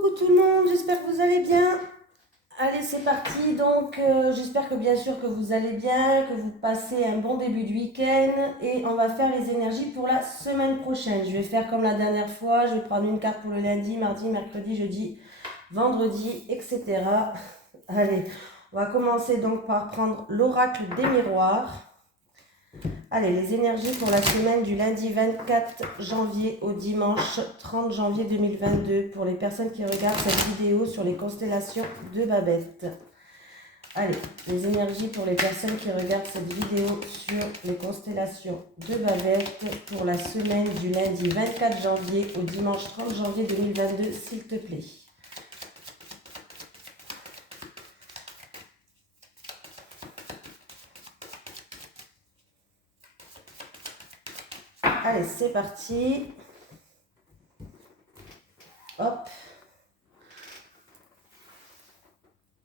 Coucou tout le monde, j'espère que vous allez bien. Allez, c'est parti. Donc, j'espère que bien sûr que vous allez bien, que vous passez un bon début de week-end et on va faire les énergies pour la semaine prochaine. Je vais faire comme la dernière fois, je vais prendre une carte pour le lundi, mardi, mercredi, jeudi, vendredi, etc. Allez, on va commencer donc par prendre l'oracle des miroirs. Allez, les énergies pour la semaine du lundi 24 janvier au dimanche 30 janvier 2022 pour les personnes qui regardent cette vidéo sur les constellations de Babette. Allez, les énergies pour les personnes qui regardent cette vidéo sur les constellations de Babette pour la semaine du lundi 24 janvier au dimanche 30 janvier 2022, s'il te plaît. Allez, c'est parti. Hop.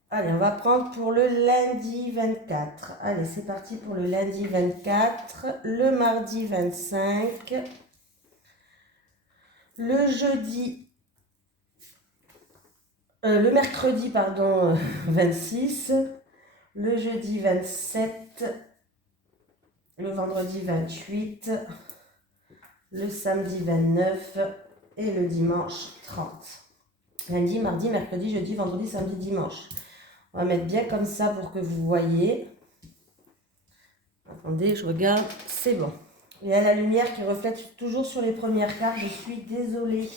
Allez, on va prendre pour le lundi 24. Allez, c'est parti pour le lundi 24, le mardi 25, le jeudi, le mercredi, pardon, 26, le jeudi 27, le vendredi 28, le samedi 29 et le dimanche 30. Lundi, mardi, mercredi, jeudi, vendredi, samedi, dimanche. On va mettre bien comme ça pour que vous voyez. Attendez, je regarde, c'est bon. Il y a la lumière qui reflète toujours sur les premières cartes, je suis désolée.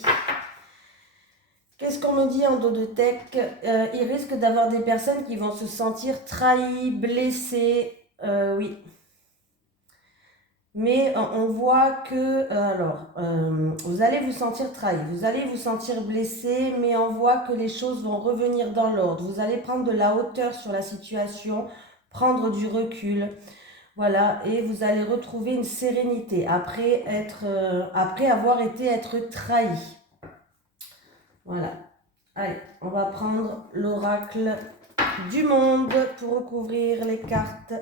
Qu'est-ce qu'on me dit en dos de tech? Il risque d'avoir des personnes qui vont se sentir trahies, blessées, oui. Mais on voit que, vous allez vous sentir trahi, vous allez vous sentir blessé, mais on voit que les choses vont revenir dans l'ordre. Vous allez prendre de la hauteur sur la situation, prendre du recul, voilà, et vous allez retrouver une sérénité après avoir été trahi. Voilà. Allez, on va prendre l'oracle du monde pour recouvrir les cartes.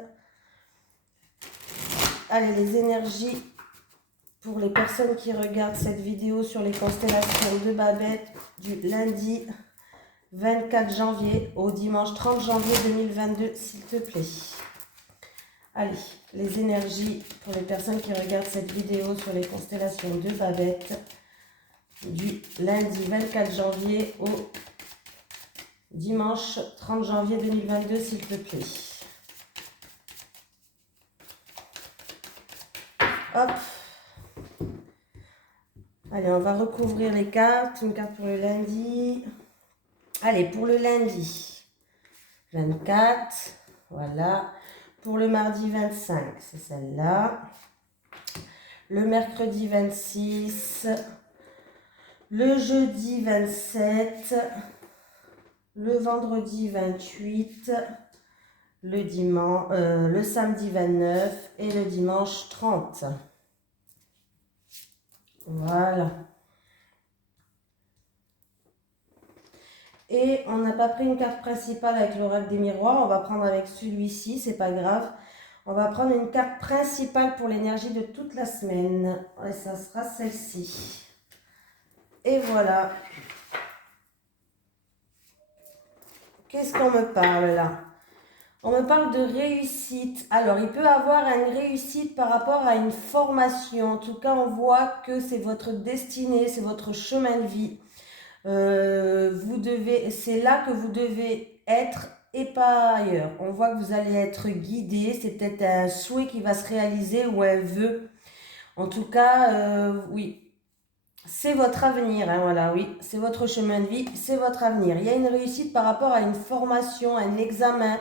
Allez, les énergies pour les personnes qui regardent cette vidéo sur les constellations de Babette du lundi 24 janvier au dimanche 30 janvier 2022, s'il te plaît. Allez, les énergies pour les personnes qui regardent cette vidéo sur les constellations de Babette du lundi 24 janvier au dimanche 30 janvier 2022, s'il te plaît. Hop. Allez, on va recouvrir les cartes. Une carte pour le lundi. Allez, pour le lundi 24, voilà. Pour le mardi 25, c'est celle-là. Le mercredi 26. Le jeudi 27. Le vendredi 28. Le samedi 29 et le dimanche 30. Voilà. Et on n'a pas pris une carte principale avec l'oracle des miroirs. On va prendre avec celui-ci, c'est pas grave. On va prendre une carte principale pour l'énergie de toute la semaine. Et ça sera celle-ci. Et voilà. Qu'est-ce qu'on me parle là? On me parle de réussite. Alors, il peut avoir une réussite par rapport à une formation. En tout cas, on voit que c'est votre destinée, c'est votre chemin de vie. C'est là que vous devez être et pas ailleurs. On voit que vous allez être guidé. C'est peut-être un souhait qui va se réaliser ou un vœu. En tout cas, oui. C'est votre avenir, hein, voilà, oui, c'est votre chemin de vie, c'est votre avenir. Il y a une réussite par rapport à une formation, un examen,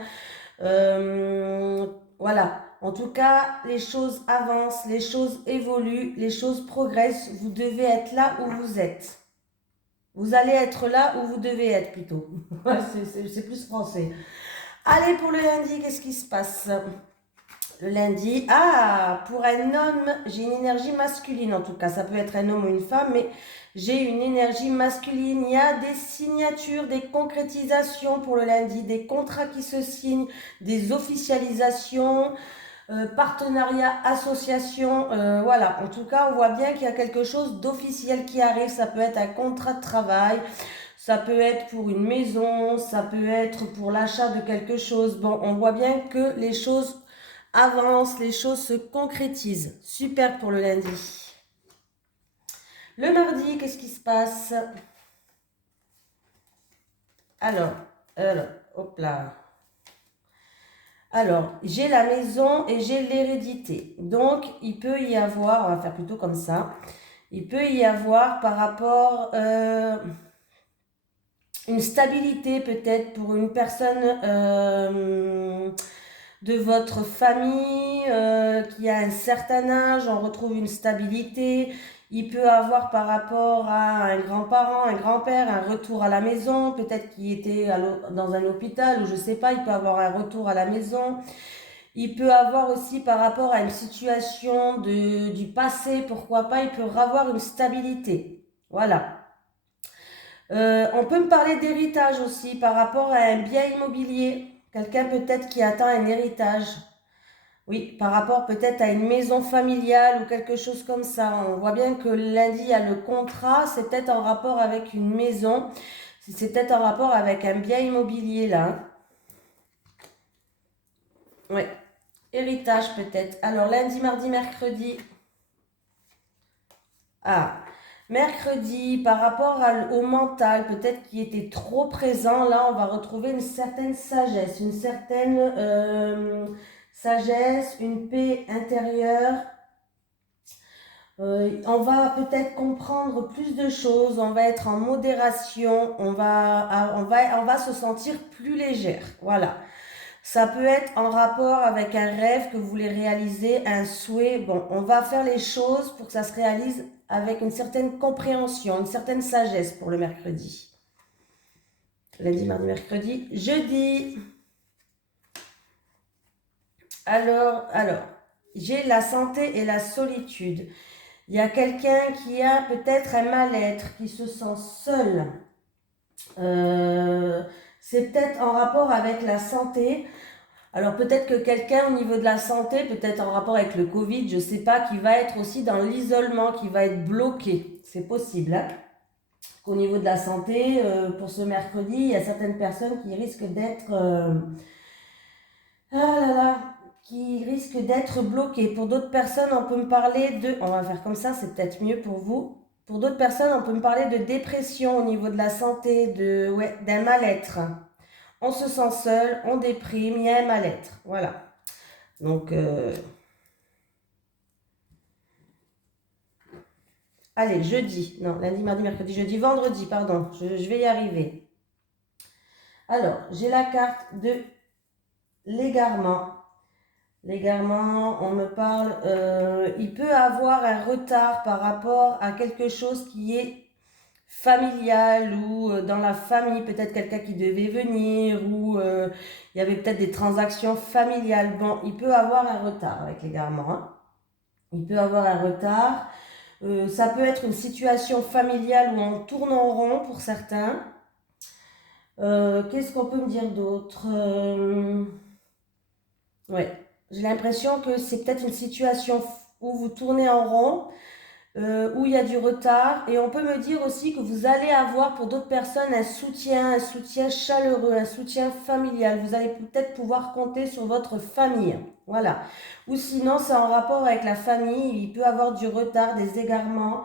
voilà. En tout cas, les choses avancent, les choses évoluent, les choses progressent. Vous devez être là où vous êtes. Vous allez être là où vous devez être plutôt. C'est plus français. Allez, pour le lundi, qu'est-ce qui se passe? Le lundi, pour un homme, j'ai une énergie masculine en tout cas. Ça peut être un homme ou une femme, mais j'ai une énergie masculine. Il y a des signatures, des concrétisations pour le lundi, des contrats qui se signent, des officialisations, partenariat, association. Voilà, en tout cas, on voit bien qu'il y a quelque chose d'officiel qui arrive. Ça peut être un contrat de travail. Ça peut être pour une maison, ça peut être pour l'achat de quelque chose. Bon, on voit bien que les choses avancent, les choses se concrétisent. Super pour le lundi. Le mardi, qu'est-ce qui se passe? Alors, hop là. Alors, j'ai la maison et j'ai l'hérédité. Donc, il peut y avoir, on va faire plutôt comme ça, il peut y avoir par rapport une stabilité peut-être pour une personne de votre famille qui a un certain âge, on retrouve une stabilité. Il peut avoir par rapport à un grand-parent, un grand-père, un retour à la maison, peut-être qu'il était dans un hôpital ou je sais pas, il peut avoir un retour à la maison. Il peut avoir aussi par rapport à une situation du passé, pourquoi pas, il peut avoir une stabilité. Voilà. On peut me parler d'héritage aussi par rapport à un bien immobilier. Quelqu'un peut-être qui attend un héritage. Oui, par rapport peut-être à une maison familiale ou quelque chose comme ça. On voit bien que lundi, il y a le contrat, c'est peut-être en rapport avec une maison. C'est peut-être en rapport avec un bien immobilier là. Ouais, héritage peut-être. Alors lundi, mardi, mercredi. Ah, mercredi, par rapport au mental, peut-être qui était trop présent, là, on va retrouver une certaine sagesse, une certaine sagesse, une paix intérieure. On va peut-être comprendre plus de choses, on va être en modération, on va se sentir plus légère. Voilà. Ça peut être en rapport avec un rêve que vous voulez réaliser, un souhait. Bon, on va faire les choses pour que ça se réalise avec une certaine compréhension, une certaine sagesse pour le mercredi. Lundi, mardi, mercredi, jeudi. Alors, j'ai la santé et la solitude. Il y a quelqu'un qui a peut-être un mal-être, qui se sent seul. C'est peut-être en rapport avec la santé. Alors peut-être que quelqu'un au niveau de la santé, peut-être en rapport avec le Covid, je ne sais pas, qui va être aussi dans l'isolement, qui va être bloqué. C'est possible. Hein, qu'au niveau de la santé, pour ce mercredi, il y a certaines personnes qui risquent d'être... qui risquent d'être bloquées. Pour d'autres personnes, on peut me parler de... On va faire comme ça, c'est peut-être mieux pour vous. Pour d'autres personnes, on peut me parler de dépression au niveau de la santé, d'un mal-être. On se sent seul, on déprime, il y a un mal-être. Voilà. Donc, allez, jeudi. Non, lundi, mardi, mercredi, jeudi, vendredi, pardon. Je vais y arriver. Alors, j'ai la carte de l'égarement. L'égarement, on me parle, il peut avoir un retard par rapport à quelque chose qui est familial ou dans la famille, peut-être quelqu'un qui devait venir ou il y avait peut-être des transactions familiales. Bon, il peut avoir un retard avec l'égarement. Hein. Il peut avoir un retard. Ça peut être une situation familiale où on tourne en rond pour certains. Qu'est-ce qu'on peut me dire d'autre Ouais. J'ai l'impression que c'est peut-être une situation où vous tournez en rond, où il y a du retard. Et on peut me dire aussi que vous allez avoir pour d'autres personnes un soutien chaleureux, un soutien familial. Vous allez peut-être pouvoir compter sur votre famille. Voilà. Ou sinon, c'est en rapport avec la famille. Il peut avoir du retard, des égarements.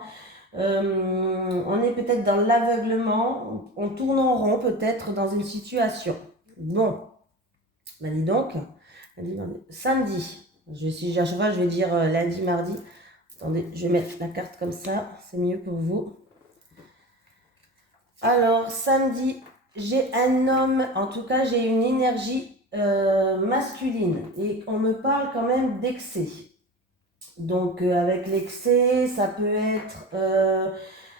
On est peut-être dans l'aveuglement. On tourne en rond peut-être dans une situation. Bon. Ben dis donc. Samedi. Si à chaque fois je vais dire lundi, mardi. Attendez, je vais mettre la carte comme ça, c'est mieux pour vous. Alors, samedi, j'ai un homme, en tout cas j'ai une énergie masculine et on me parle quand même d'excès. Donc avec l'excès, ça peut être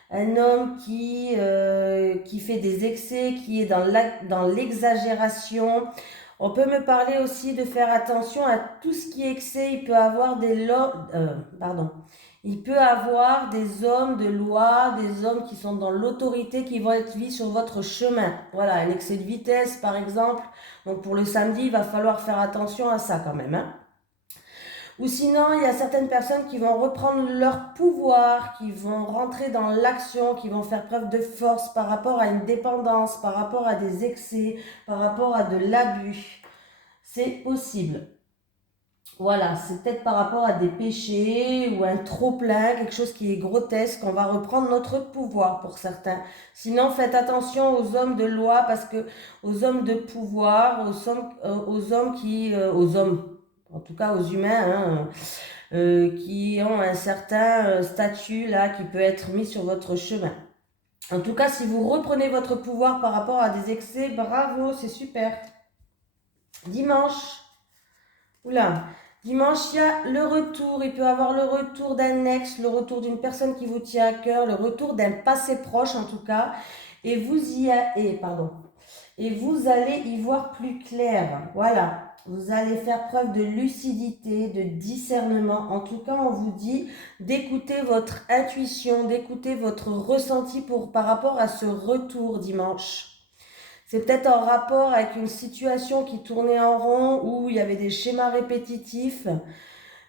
un homme qui fait des excès, qui est dans l'exagération. On peut me parler aussi de faire attention à tout ce qui est excès. Il peut avoir il peut avoir des hommes de loi, des hommes qui sont dans l'autorité, qui vont être mis sur votre chemin. Voilà, un excès de vitesse par exemple. Donc pour le samedi, il va falloir faire attention à ça quand même. Hein. Ou sinon, il y a certaines personnes qui vont reprendre leur pouvoir, qui vont rentrer dans l'action, qui vont faire preuve de force par rapport à une dépendance, par rapport à des excès, par rapport à de l'abus. C'est possible. Voilà, c'est peut-être par rapport à des péchés ou un trop-plein, quelque chose qui est grotesque, on va reprendre notre pouvoir pour certains. Sinon, faites attention aux hommes de loi, parce que aux hommes de pouvoir, aux hommes aux hommes, en tout cas aux humains, hein, qui ont un certain statut là, qui peut être mis sur votre chemin. En tout cas, si vous reprenez votre pouvoir par rapport à des excès, bravo, c'est super. Dimanche, oula, dimanche, il y a le retour. Il peut y avoir le retour d'un ex, le retour d'une personne qui vous tient à cœur, le retour d'un passé proche en tout cas. Et vous allez y voir plus clair. Voilà. Vous allez faire preuve de lucidité, de discernement. En tout cas, on vous dit d'écouter votre intuition, d'écouter votre ressenti par rapport à ce retour dimanche. C'est peut-être en rapport avec une situation qui tournait en rond, où il y avait des schémas répétitifs.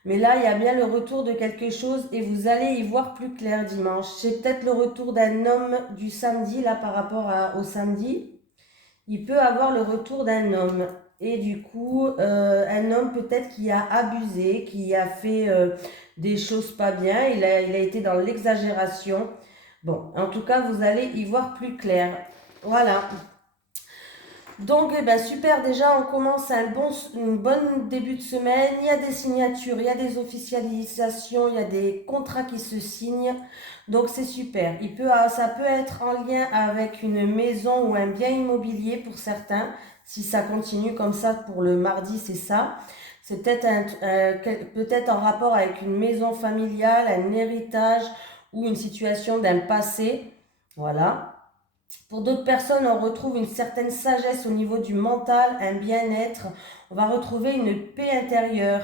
Mais là, il y a bien le retour de quelque chose et vous allez y voir plus clair dimanche. C'est peut-être le retour d'un homme du samedi, là, par rapport au samedi. Il peut avoir le retour d'un homme. Et du coup, un homme peut-être qui a abusé, qui a fait des choses pas bien. Il a été dans l'exagération. Bon, en tout cas, vous allez y voir plus clair. Voilà. Donc, eh ben, super, déjà on commence une bonne début de semaine, il y a des signatures, il y a des officialisations, il y a des contrats qui se signent, donc c'est super. Ça peut être en lien avec une maison ou un bien immobilier pour certains, si ça continue comme ça pour le mardi, c'est ça. C'est peut-être en rapport avec une maison familiale, un héritage ou une situation d'un passé, voilà. Pour d'autres personnes, on retrouve une certaine sagesse au niveau du mental, un bien-être. On va retrouver une paix intérieure.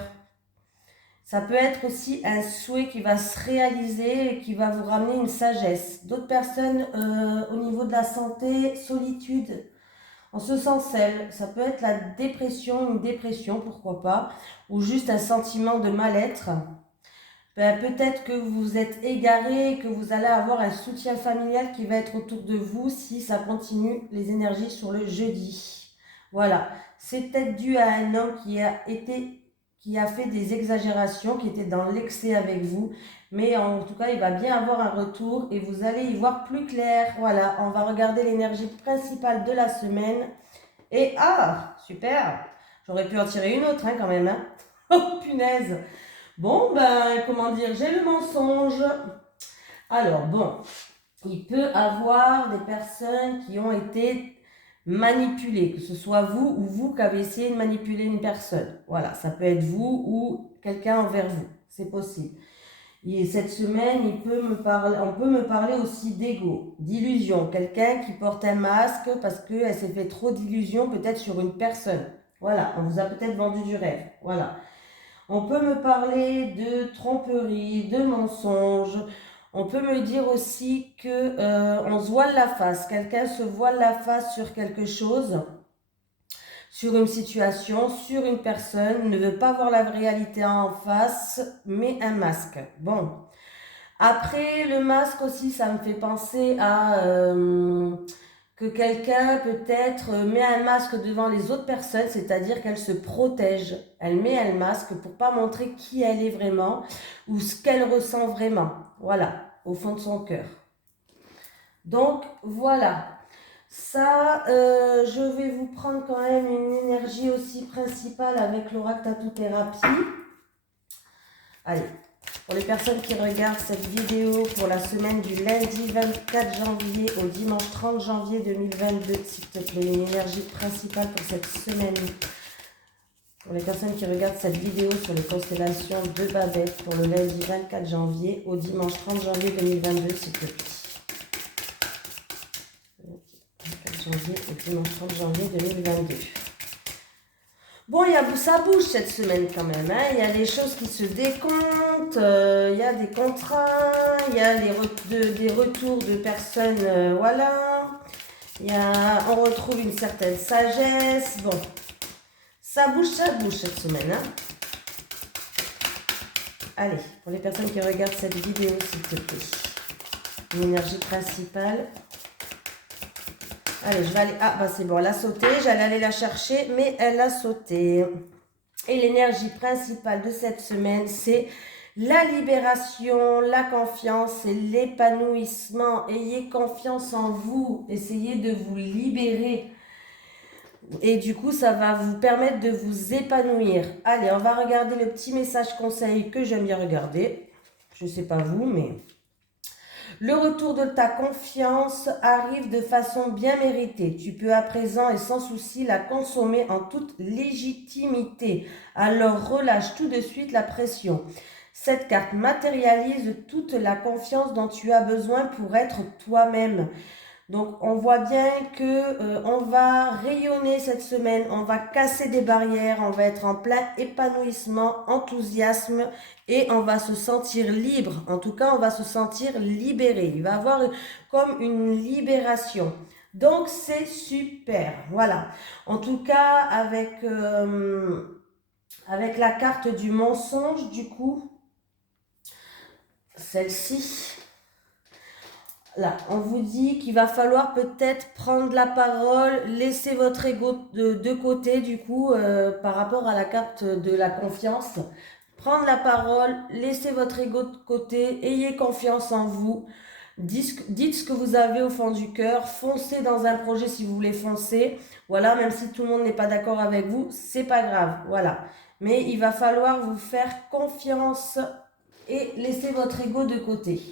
Ça peut être aussi un souhait qui va se réaliser et qui va vous ramener une sagesse. D'autres personnes, au niveau de la santé, solitude, on se sent seul. Ça peut être la dépression, une dépression, pourquoi pas, ou juste un sentiment de mal-être. Peut-être que vous êtes égaré et que vous allez avoir un soutien familial qui va être autour de vous si ça continue les énergies sur le jeudi. Voilà, c'est peut-être dû à un homme qui a fait des exagérations, qui était dans l'excès avec vous, mais en tout cas, il va bien avoir un retour et vous allez y voir plus clair. Voilà, on va regarder l'énergie principale de la semaine. Et super, j'aurais pu en tirer une autre quand même. Hein. Oh punaise. Bon, comment dire, j'ai le mensonge. Alors, bon, il peut avoir des personnes qui ont été manipulées, que ce soit vous ou vous qui avez essayé de manipuler une personne. Voilà, ça peut être vous ou quelqu'un envers vous, c'est possible. Et cette semaine, on peut me parler aussi d'ego, d'illusion. Quelqu'un qui porte un masque parce qu'elle s'est fait trop d'illusions peut-être sur une personne. Voilà, on vous a peut-être vendu du rêve. Voilà. On peut me parler de tromperie, de mensonges. On peut me dire aussi que on se voile la face. Quelqu'un se voile la face sur quelque chose, sur une situation, sur une personne, ne veut pas voir la réalité en face, mais un masque. Bon. Après, le masque aussi, ça me fait penser à que quelqu'un peut-être met un masque devant les autres personnes, c'est-à-dire qu'elle se protège. Elle met un masque pour pas montrer qui elle est vraiment ou ce qu'elle ressent vraiment. Voilà, au fond de son cœur. Donc, voilà. Ça, je vais vous prendre quand même une énergie aussi principale avec l'oracle Tattoo Thérapie. Allez. Pour les personnes qui regardent cette vidéo pour la semaine du lundi 24 janvier au dimanche 30 janvier 2022, s'il te plaît, une énergie principale pour cette semaine. Pour les personnes qui regardent cette vidéo sur les constellations de Babette pour le lundi 24 janvier au dimanche 30 janvier 2022, s'il te plaît. 24 janvier au dimanche 30 janvier 2022. Bon, ça bouge cette semaine quand même, hein. Il y a des choses qui se décomptent, il y a des contrats, il y a des retours de personnes, voilà. On retrouve une certaine sagesse, bon. Ça bouge cette semaine, hein. Allez, pour les personnes qui regardent cette vidéo, s'il te plaît. L'énergie principale. Allez, je vais aller... Ah, bah c'est bon, elle a sauté. J'allais aller la chercher, mais elle a sauté. Et l'énergie principale de cette semaine, c'est la libération, la confiance et l'épanouissement. Ayez confiance en vous. Essayez de vous libérer. Et du coup, ça va vous permettre de vous épanouir. Allez, on va regarder le petit message conseil que j'aime bien regarder. Je ne sais pas vous, mais... Le retour de ta confiance arrive de façon bien méritée. Tu peux à présent et sans souci la consommer en toute légitimité. Alors relâche tout de suite la pression. Cette carte matérialise toute la confiance dont tu as besoin pour être toi-même. Donc on voit bien que on va rayonner cette semaine, on va casser des barrières, on va être en plein épanouissement, enthousiasme et on va se sentir libre. En tout cas, on va se sentir libéré. Il va y avoir comme une libération. Donc c'est super. Voilà. En tout cas, avec la carte du mensonge, du coup, celle-ci. Là, on vous dit qu'il va falloir peut-être prendre la parole, laisser votre ego de côté du coup par rapport à la carte de la confiance. Prendre la parole, laissez votre ego de côté, ayez confiance en vous. Dites ce que vous avez au fond du cœur, foncez dans un projet si vous voulez foncer. Voilà, même si tout le monde n'est pas d'accord avec vous, c'est pas grave. Voilà. Mais il va falloir vous faire confiance et laisser votre ego de côté.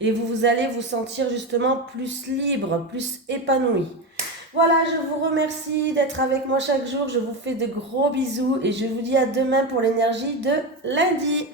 Et vous allez vous sentir justement plus libre, plus épanoui. Voilà, je vous remercie d'être avec moi chaque jour. Je vous fais de gros bisous et je vous dis à demain pour l'énergie de lundi.